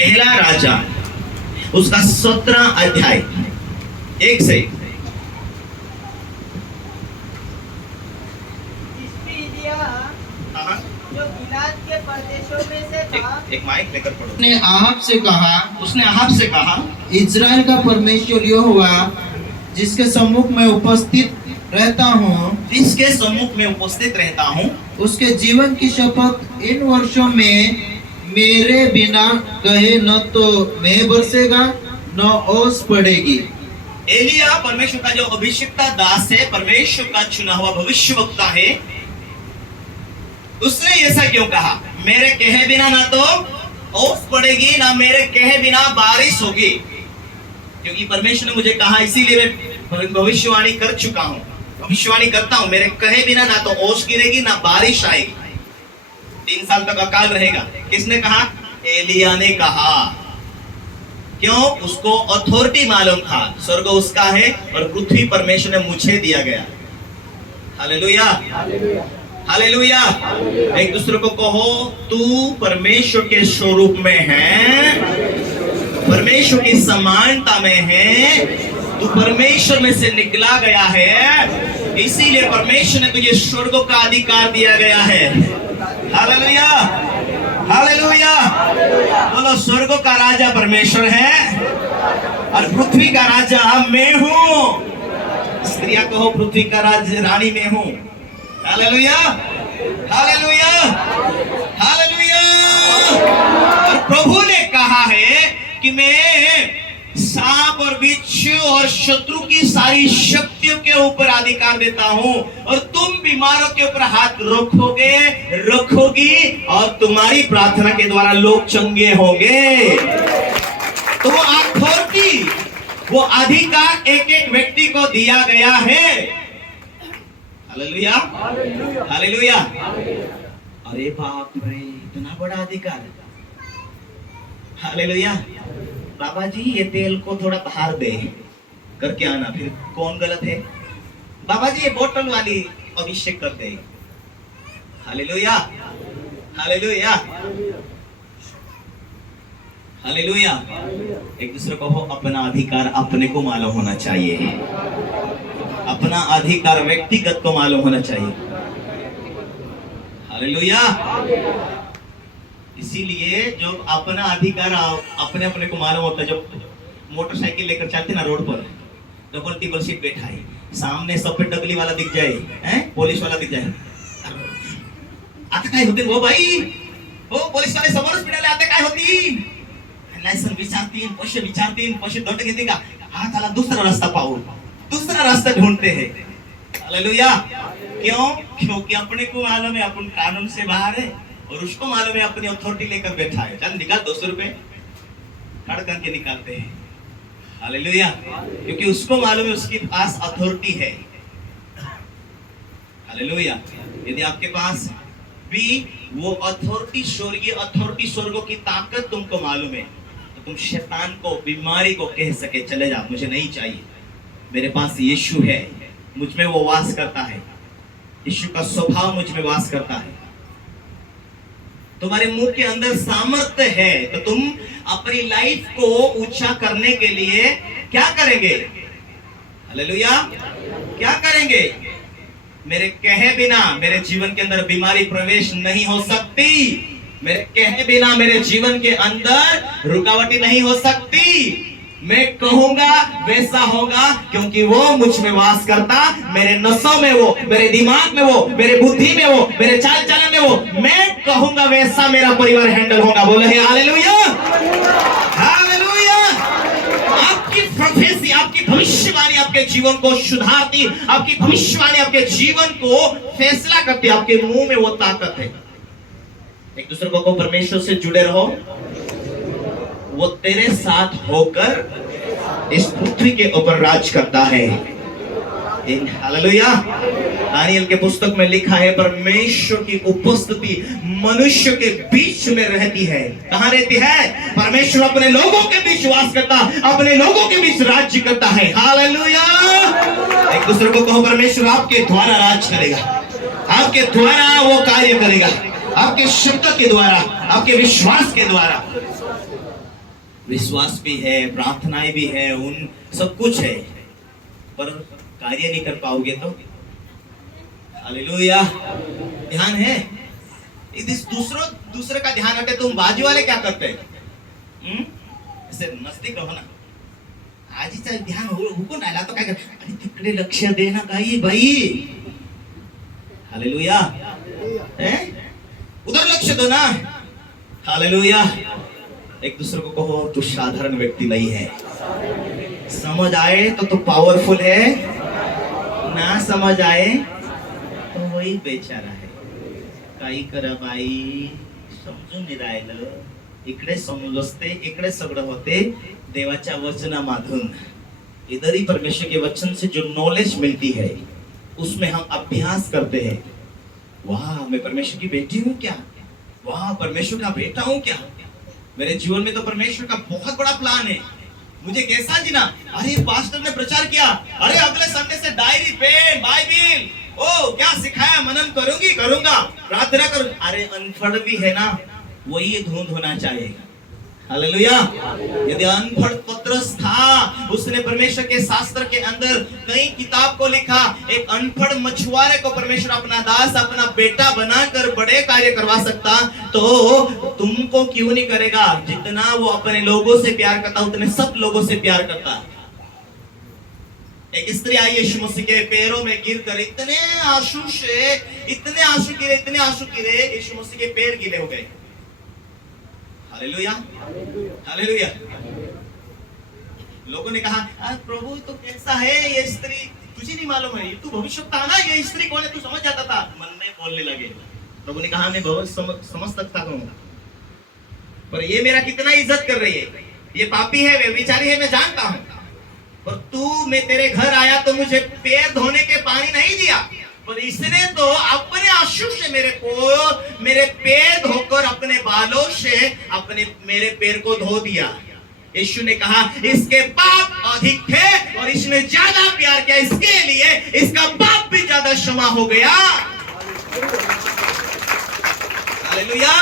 पहला राजा उसका 17 अध्याय 1 से। जो गिलाद के प्रदेशों में से था, एक माइक लेकर पढ़ो। उसने आहब से कहा, इज़राइल का परमेश्वर यहोवा जिसके सम्मुख में उपस्थित रहता हूँ, जिसके सम्मुख में उपस्थित रहता हूँ, उसके जीवन की शपथ इन वर्षों में मेरे बिना कहे न तो मैं बरसेगा न ओस पड़ेगी। एलिया परमेश्वर का जो अभिषिक्ता दास है, परमेश्वर का चुना हुआ भविष्यवक्ता है, उसने ऐसा क्यों कहा? मेरे कहे बिना ना तो ओस पड़ेगी ना मेरे कहे बिना बारिश होगी। क्योंकि परमेश्वर ने मुझे कहा, इसीलिए मैं भविष्यवाणी कर चुका हूँ, भविष्यवाणी करता हूँ। मेरे कहे बिना ना तो ओस गिरेगी ना बारिश आएगी, 3 साल तक अकाल रहेगा। किसने कहा? एलिया ने कहा। क्यों? उसको अथॉरिटी मालूम था, स्वर्ग उसका है और पृथ्वी परमेश्वर ने मुझे दिया गया। Hallelujah, hallelujah. एक दूसरे को कहो, तू परमेश्वर के स्वरूप में है, परमेश्वर की समानता में है, तू परमेश्वर में से निकला गया है, इसीलिए परमेश्वर ने तुझे स्वर्ग का अधिकार दिया गया है। Hallelujah, hallelujah. बोलो, स्वर्ग का राजा परमेश्वर है और पृथ्वी का राजा मैं हूँ। स्त्रियां कहो, पृथ्वी का रानी मैं हूँ। Hallelujah, hallelujah, hallelujah. और प्रभु ने कहा है कि मैं सांप और बिच्छू और शत्रु की सारी शक्तियों के ऊपर अधिकार देता हूं, और तुम बीमारों के ऊपर हाथ रखोगी और तुम्हारी प्रार्थना के द्वारा लोग चंगे होंगे। तो वो अथॉरिटी, वो अधिकार एक एक व्यक्ति को दिया गया है। Hallelujah, hallelujah. अरे बाप रे, इतना बड़ा अधिकार। हालेलुया। बाबा जी, ये तेल को थोड़ा बाहर दे करके आना। फिर कौन गलत है? बाबा जी, ये बोतल वाली अभिषेक कर दे। Hallelujah, hallelujah, hallelujah. एक दूसरे को हो, अपना अधिकार अपने को मालूम होना चाहिए, अपना अधिकार व्यक्तिगत को मालूम होना चाहिए। हालेलुया। इसीलिए जो अपना अधिकार अपने अपने को मालूम होता है, जब मोटरसाइकिल लेकर चलते ना रोड पर, डबल टेबल सीट बैठा है, सामने सब पे डगली वाला दिख जाए, पुलिस वाला दिख जाए, आता काय होते वो भाई, वो पोलीस वाले समोरच पिडाले आता काय होती, लायसन विचारतीन, पैसे दंड घेते का, हा त्याला दूसरा रास्ता पाहू, दूसरा रास्ता ढूंढते हैं। हालेलुया। क्यों? क्योंकि अपने को मालूम है अपन कानून से बाहर है, और उसको मालूम है अपनी अथॉरिटी लेकर बैठा है। चल निकाल 200 रुपए, खड़ करके निकालते हैं। हालेलुया। क्योंकि उसको मालूम है उसके पास अथॉरिटी है। हालेलुया। यदि आपके पास भी वो अथॉरिटी, स्वर्गीय अथॉरिटी, स्वर्गों की ताकत तुमको मालूम है, तो तुम शैतान को, बीमारी को कह सके, चले जा, मुझे नहीं चाहिए, मेरे पास यीशु है, मुझ में वो वास करता है, यीशु का स्वभाव मुझ में वास करता है। तुम्हारे मुंह के अंदर सामर्थ्य है, तो तुम अपनी लाइफ को ऊंचा करने के लिए क्या करेंगे? हालेलुया, क्या करेंगे? मेरे कहे बिना मेरे जीवन के अंदर बीमारी प्रवेश नहीं हो सकती, मेरे कहे बिना मेरे जीवन के अंदर रुकावटें नहीं हो सकती। मैं कहूंगा वैसा होगा, क्योंकि वो मुझ में वास करता, मेरे नसों में वो, मेरे दिमाग में वो, मेरे बुद्धि में वो, मेरे चाल चलन में वो, मैं कहूंगा वैसा मेरा परिवार हैंडल होगा। बोले है हालेलुया, हालेलुया। आपकी प्रोफेसी, आपकी भविष्यवाणी आपके जीवन को सुधारती, आपकी भविष्यवाणी आपके जीवन को फैसला करती, आपके मुंह में वो ताकत है। एक दूसरे को परमेश्वर से जुड़े रहो, वो तेरे साथ होकर इस पृथ्वी के ऊपर राज करता है। हालेलुया। दानियल के पुस्तक में लिखा है, परमेश्वर की उपस्थिति मनुष्य के बीच में रहती है। कहाँ रहती है? परमेश्वर अपने लोगों के बीच वास करता, अपने लोगों के बीच राज्य करता है। हालेलुया। एक दूसरे को कहो, परमेश्वर आपके द्वारा राज करेगा, आपके द्वारा वो कार्य करेगा, आपके शब्द के द्वारा, आपके विश्वास के द्वारा। विश्वास भी है, प्रार्थनाएं भी है, उन सब कुछ है, पर कार्य नहीं कर पाओगे तो हालेलुया। ध्यान है, यदि दूसरे का ध्यान हटे, तुम बाजू वाले क्या करते हैं? ऐसे नजदीक रहो ना, आजीचा ध्यान हुकून आला तो काय कर, अरे तिकडे लक्ष दे ना काही भाई, हालेलुया, उधर लक्ष दो ना, हालेलुया। एक दूसरे को कहो तू साधारण व्यक्ति नहीं है, समझ आए तो पावरफुल है, ना समझ आए तो वही बेचारा है। काही करा बाई, समजून नाही राहिलं, इकडे समजते, इकडे सगळं होते देवाच्या वचनामधून। इधर ही परमेश्वर के वचन से जो नॉलेज मिलती है उसमें हम अभ्यास करते हैं। वाह, मैं परमेश्वर की बेटी हूँ क्या? वाह, परमेश्वर का बेटा हूँ क्या? मेरे जीवन में तो परमेश्वर का बहुत बड़ा प्लान है, मुझे कैसा जीना। अरे पास्टर ने प्रचार किया, अरे अगले संडे से डायरी पेन बाइबिल, ओ क्या सिखाया, मनन करूंगा, प्रार्थना करूंगा। अरे अनपढ़ भी है ना, वही धुंध होना चाहिए। हालेलुया। यदि अनपढ़ पत्रस था, उसने परमेश्वर के शास्त्र के अंदर कई किताब को लिखा, एक अनपढ़ मछुआरे को परमेश्वर अपना दास, अपना बेटा बनाकर बड़े कार्य करवा सकता, तो तुमको क्यों नहीं करेगा? जितना वो अपने लोगों से प्यार करता, उतने सब लोगों से प्यार करता। एक स्त्री आई यीशु मसीह के पैरों में गिरकर इतने आंसू गिरे, यीशु मसीह के पैर गीले हो गए। Hallelujah, hallelujah. लोगों ने कहा, प्रभु तो कैसा है ये स्त्री, तुझे नहीं मालूम है, तू भविष्यवक्ता है ना, ये स्त्री कौन है तू समझ जाता था। मन में बोलने लगे। प्रभु ने कहा, मैं बहुत समझ सकता हूँ, पर ये मेरा कितना इज्जत कर रही है, ये पापी है, वे विचारी है, मैं जानता हूँ, पर तू, मैं तेरे घर आया तो मुझे पैर धोने के पानी नहीं दिया, पर इसने तो अपने आंसू से मेरे पैर धोकर अपने बालों से मेरे पैर को धो दिया। यीशु ने कहा, इसके पाप अधिक थे और इसने ज्यादा प्यार किया, इसके लिए इसका पाप भी ज्यादा क्षमा हो गया। हालेलुया।